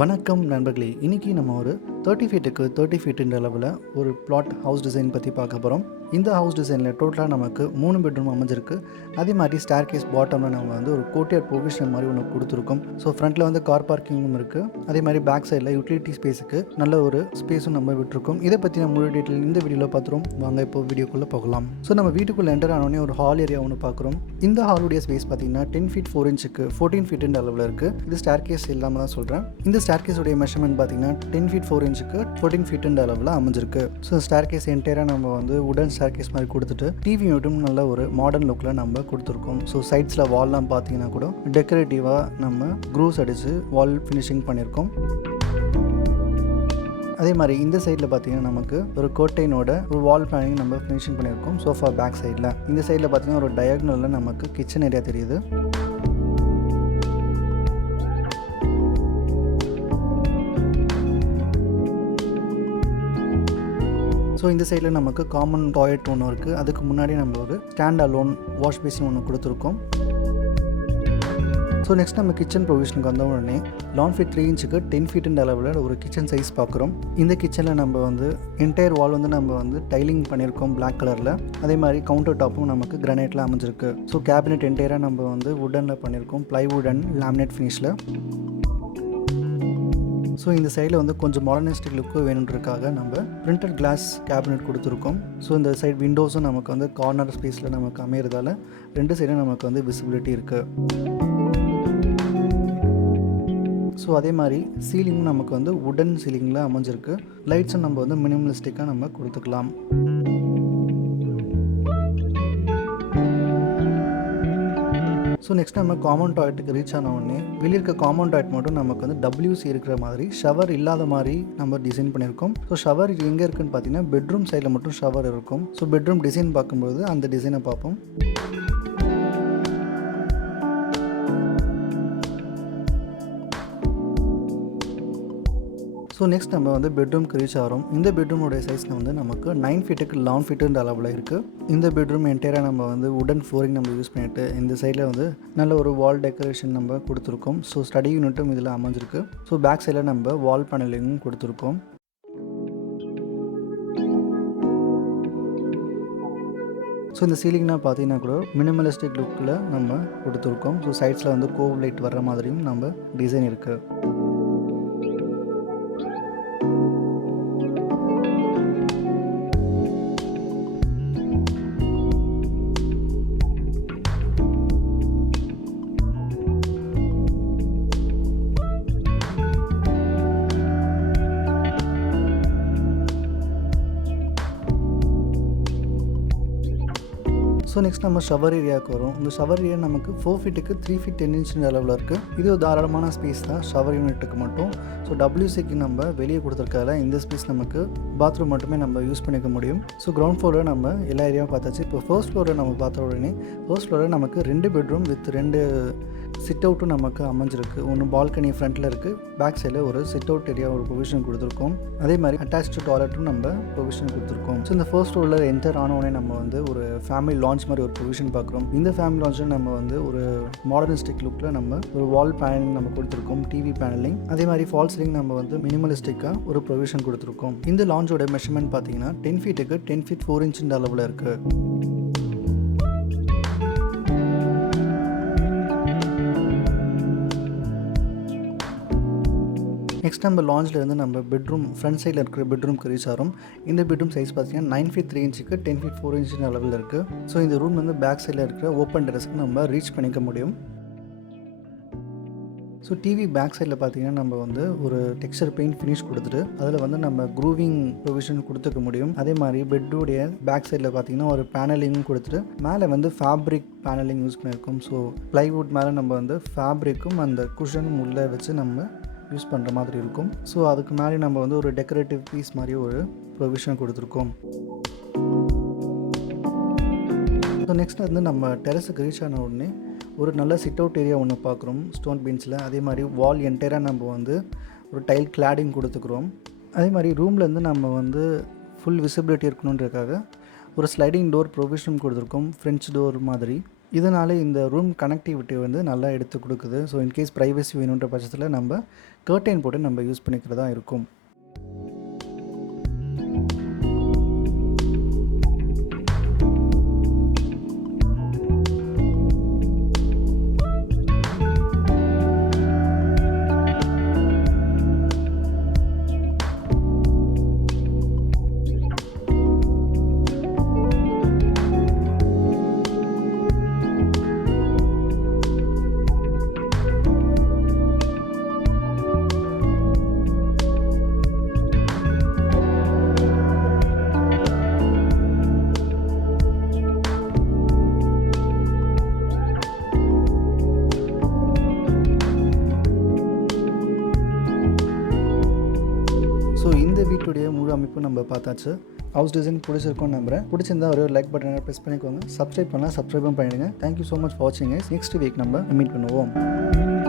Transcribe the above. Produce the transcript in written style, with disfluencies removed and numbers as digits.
வணக்கம் நண்பர்களே, இன்றைக்கி நம்ம ஒரு 30 ஃபீட்டுக்கு 30 ஃபீட்டுன்ற அளவில் ஒரு பிளாட் ஹவுஸ் டிசைன் பற்றி பார்க்க போகிறோம். இந்த ஹவுஸ் டிசைனில் டோட்டலாக நமக்கு 3 பெட்ரூம் அமைஞ்சிருக்கு. அதே மாதிரி ஸ்டேர் கேஸ் பாட்டமில் நம்ம வந்து ஒரு கோர்ட்யார்ட் ப்ரொவிஷன் மாதிரி ஒன்று கொடுத்துருக்கோம். ஸோ ஃப்ரண்ட்டில் வந்து கார் பார்க்கிங்கும் இருக்குது. அதே மாதிரி பேக் சைடில் யூட்டிலிட்டி ஸ்பேஸுக்கு நல்ல ஒரு ஸ்பேஸும் நம்ம விட்டுருக்கோம். இதை பற்றி நம்ம முழு டீட்டெயில் இந்த வீடியோவில் பார்த்துருவோம். வாங்க இப்போ வீடியோக்குள்ளே போகலாம். ஸோ நம்ம வீட்டுக்குள்ளே என்டர் ஆனோடனே ஒரு ஹால் ஏரியா ஒன்று பார்க்குறோம். இந்த ஹாலுடைய ஸ்பேஸ் பார்த்தீங்கன்னா 10 ஃபீட் 4 இன்ச்சுக்கு 14 ஃபீட்டுன்ற அளவில் இருக்குது. இது ஸ்டேர் கேஸ் இல்லாமல் தான் சொல்கிறேன். இந்த ஸ்டேர் கேஸுடைய மெஷர்மெண்ட் பார்த்தீங்கன்னா 10 ஃபீட் 4 இன்ச்சுக்கு 14 ஃபீட்டுன்ற அளவில் அமைஞ்சிருக்கு. ஸோ ஸ்டேர் கேஸ் என்டையராக நம்ம வந்து உடன் ஸ்டேர் கேஸ் மாதிரி கொடுத்துட்டு டிவி யூனிட்டும் நல்ல ஒரு மாடர்ன் லுக்கில் நம்ம கொடுத்துருக்கோம். ஸோ சைட்ஸில் வால்லாம் பார்த்தீங்கன்னா கூட டெக்கரேட்டிவாக நம்ம க்ரூஸ் அடித்து வால் ஃபினிஷிங் பண்ணியிருக்கோம். அதே மாதிரி இந்த சைடில் பார்த்தீங்கன்னா நமக்கு ஒரு கோட்டைனோட ஒரு வால் பிளானிங் நம்ம ஃபினிஷிங் பண்ணியிருக்கோம். சோஃபா பேக் சைடில் இந்த சைடில் பார்த்தீங்கன்னா ஒரு டயக்னலில் நமக்கு கிச்சன் ஏரியா தெரியுது. ஸோ இந்த சைடில் நமக்கு காமன் டாய்லெட் ஒன்று இருக்குது. அதுக்கு முன்னாடி நம்ம ஒரு ஸ்டாண்ட் அலோன் வாஷ் பேசின் ஒன்று கொடுத்துருக்கோம். ஸோ நெக்ஸ்ட் நம்ம கிச்சன் ப்ரொவிஷனுக்கு வந்த உடனே லான் ஃபீட் 3 இன்ச்சுக்கு 10 ஃபீட்டுன்ற அளவில் ஒரு கிச்சன் சைஸ் பார்க்குறோம். இந்த கிச்சனில் நம்ம வந்து என்டையர் வால் வந்து நம்ம வந்து டைலிங் பண்ணியிருக்கோம் பிளாக் கலரில். அதே மாதிரி கவுண்டர் டாப்பும் நமக்கு கிரானைட்டில் அமைஞ்சிருக்கு. ஸோ கேபினெட் என்டையராக நம்ம வந்து வுடனில் பண்ணியிருக்கோம், ப்ளைவுட் அண்ட் லேமினேட் ஃபினிஷில். ஸோ இந்த சைடில் வந்து கொஞ்சம் மாடர்னிஸ்டிக் லுக்கு வேணுன்றதுக்காக நம்ம பிரிண்டட் கிளாஸ் கேபினெட் கொடுத்துருக்கோம். ஸோ இந்த சைட் விண்டோஸும் நமக்கு வந்து கார்னர் ஸ்பேஸில் நமக்கு அமையிறதால 2 சைடும் நமக்கு வந்து விசிபிலிட்டி இருக்குது. ஸோ அதே மாதிரி சீலிங்கும் நமக்கு வந்து வுடன் சீலிங்கில் அமைஞ்சிருக்கு. லைட்ஸும் நம்ம வந்து மினிமலிஸ்டிக்காக நம்ம கொடுத்துக்கலாம். ஸோ நெக்ஸ்ட் நம்ம காமன் டாய்லெட்டுக்கு ரீச் ஆன உடனே வெளியே இருக்க காமன் டாய்லெட் மட்டும் நமக்கு வந்து WC இருக்கிற மாதிரி ஷவர் இல்லாத மாதிரி நம்ம டிசைன் பண்ணியிருக்கோம். ஸோ ஷவர் எங்கே இருக்குன்னு பார்த்தீங்கன்னா பெட்ரூம் சைடில் மட்டும் ஷவர் இருக்கும். ஸோ பெட்ரூம் டிசைன் பார்க்கும்போது அந்த டிசைனை பார்ப்போம். ஸோ நெக்ஸ்ட் நம்ம வந்து பெட்ரூம்க்கு ரீச் ஆகிறோம். இந்த பெட்ரூமோடைய சைஸில் வந்து நமக்கு 9 ஃபீட்டுக்கு 11 ஃபீட்டுன்ற அளவில் இருக்குது. இந்த பெட்ரூம் என்டையராக நம்ம வந்து உடன் ஃப்ளோரிங் நம்ம யூஸ் பண்ணிவிட்டு இந்த சைடில் வந்து நல்ல ஒரு வால் டெக்கரேஷன் நம்ம கொடுத்துருக்கோம். ஸோ ஸ்டடி யூனிட்டும் இதில் அமைஞ்சிருக்கு. ஸோ பேக் சைடில் நம்ம வால் பேனலிங்கும் கொடுத்துருக்கோம். ஸோ இந்த சீலிங்னா பார்த்தீங்கன்னா கூட மினிமலிஸ்டிக் லுக்கில் நம்ம கொடுத்துருக்கோம். ஸோ சைட்ஸில் வந்து கோவ் லைட் வர்ற மாதிரியும் நம்ம டிசைன் இருக்குது. ஸோ நெக்ஸ்ட் நம்ம ஷவர் ஏரியாவுக்கு வரும். இந்த ஷவர் ஏரியா நமக்கு 4 ஃபீட்டுக்கு 3 ஃபீட் 10 இன்ச் அளவில் இருக்குது. இது ஒரு தாராளமான ஸ்பேஸ் தான் ஷவர் யூனிட்டுக்கு மட்டும். ஸோ WCக்கு நம்ம வெளியே கொடுத்துருக்கல இந்த ஸ்பேஸ் நமக்கு பாத்ரூம் மட்டுமே நம்ம யூஸ் பண்ணிக்க முடியும். ஸோ கிரவுண்ட் ஃப்ளோரில் நம்ம எல்லா ஏரியாவும் பார்த்தாச்சு. இப்போ ஃபர்ஸ்ட் ஃப்ளோரில் நம்ம பார்த்த உடனே ஃபர்ஸ்ட் ஃப்ளோரில் நமக்கு 2 பெட்ரூம் வித் 2 சிட் அவுட்டும் நமக்கு அமைஞ்சிருக்கு. ஒன்று பால்கனி ஃப்ரண்ட்டில் இருக்குது, பேக் சைடில் ஒரு சிட் அவுட் ஏரியா ஒரு ப்ரொவிஷன் கொடுத்துருக்கோம். அதே மாதிரி அட்டாச்சு டாய்லெட்டும் நம்ம ப்ரொவிஷன் கொடுத்துருக்கோம். ஸோ இந்த ஃபர்ஸ்ட் ஃப்ளோரில் என்டர் ஆனவுடனே நம்ம வந்து ஒரு ஃபேமிலி லான்ச் மாதிரி ஒரு ப்ரொவிஷன் பார்க்குறோம். இந்த ஃபேமிலி லான்ச்சில் நம்ம வந்து ஒரு மாடர்னிஸ்டிக் லுக்கில் நம்ம ஒரு வால் பேனலிங் நம்ம கொடுத்துருக்கோம், டிவி பேனலிங். அதே மாதிரி ஃபால் சீலிங் நம்ம வந்து மினிமலிஸ்டிக்காக ஒரு ப்ரொவிஷன் கொடுத்துருக்கோம். இந்த லான்ச்சோட மெஷர்மெண்ட் பார்த்தீங்கன்னா 10 ஃபீட்டுக்கு 10 ஃபீட் 4 இன்ச் அளவில் இருக்குது. நெக்ஸ்ட் நம்ம லான்ச்சில் இருந்து நம்ம பெட்ரூம் ஃப்ரண்ட் சைடில் இருக்கிற பெட்ரூம்க்கு ரீச் ஆகிறோம். இந்த பெட்ரூம் சைஸ் பார்த்தீங்கன்னா 9 ஃபீட் 3 இன்ச்சுக்கு 10 ஃபீட் 4 இன்ச் அளவில் இருக்குது. ஸோ இந்த ரூம் வந்து பேக் சைடில் இருக்கிற ஓப்பன் டெரஸ்க்கு நம்ம ரீச் பண்ணிக்க முடியும். ஸோ டிவி பேக் சைடில் பார்த்தீங்கன்னா நம்ம வந்து ஒரு டெக்ஸ்சர் பெயிண்ட் ஃபினிஷ் கொடுத்துட்டு அதில் வந்து நம்ம க்ரூவிங் ப்ரொவிஷன் கொடுத்துக்க முடியும். அதே மாதிரி பெட்டுடைய பேக் சைடில் பார்த்தீங்கன்னா ஒரு பேனலிங்கும் கொடுத்துட்டு மேலே வந்து ஃபேப்ரிக் பேனலிங் யூஸ் பண்ணியிருக்கோம். ஸோ ப்ளைவுட் மேலே நம்ம வந்து ஃபேப்ரிக்கும் அந்த குஷனும் உள்ளே வச்சு நம்ம யூஸ் பண்ணுற மாதிரி இருக்கும். ஸோ அதுக்கு மேலே நம்ம வந்து ஒரு டெக்கரேட்டிவ் பீஸ் மாதிரி ஒரு ப்ரொவிஷன் கொடுத்துருக்கோம். ஸோ நெக்ஸ்ட் வந்து நம்ம டெரஸுக்கு ரீச் ஆன உடனே ஒரு நல்ல சிட் அவுட் ஏரியா ஒன்று பார்க்குறோம் ஸ்டோன் பெஞ்சில். அதே மாதிரி வால் என்டையராக நம்ம வந்து ஒரு டைல் கிளாடிங் கொடுத்துக்குறோம். அதே மாதிரி ரூம்லேருந்து நம்ம வந்து ஃபுல் விசிபிலிட்டி இருக்கணுன்றதுக்காக ஒரு ஸ்லைடிங் டோர் ப்ரொவிஷன் கொடுத்துருக்கோம், ஃப்ரெஞ்ச் டோர் மாதிரி. இதனால் இந்த ரூம் கனெக்டிவிட்டி வந்து நல்லா எடுத்து கொடுக்குது. ஸோ இன்கேஸ் ப்ரைவசி வேணுன்ற பட்சத்தில் நம்ம கர்டைன் போட்டு நம்ம யூஸ் பண்ணிக்கிறதா இருக்கும். ஸோ இந்த வீட்டுடைய முழு அமைப்பு நம்ம பார்த்தாச்சு. ஹவுஸ் டிசைன் பிடிச்சிருக்கோன்னு நம்புறேன். பிடிச்சிருந்தா ஒரு லைக் பட்டனை ப்ரெஸ் பண்ணிக்கோங்க. சப்ஸ்கிரைப் பண்ணலாம், சப்ஸ்கிரைபும் பண்ணிடுங்க. தேங்க்யூ ஸோ மச் ஃபார் வாட்சிங். நெக்ஸ்ட் வீக் நம்ம மீட் பண்ணுவோம்.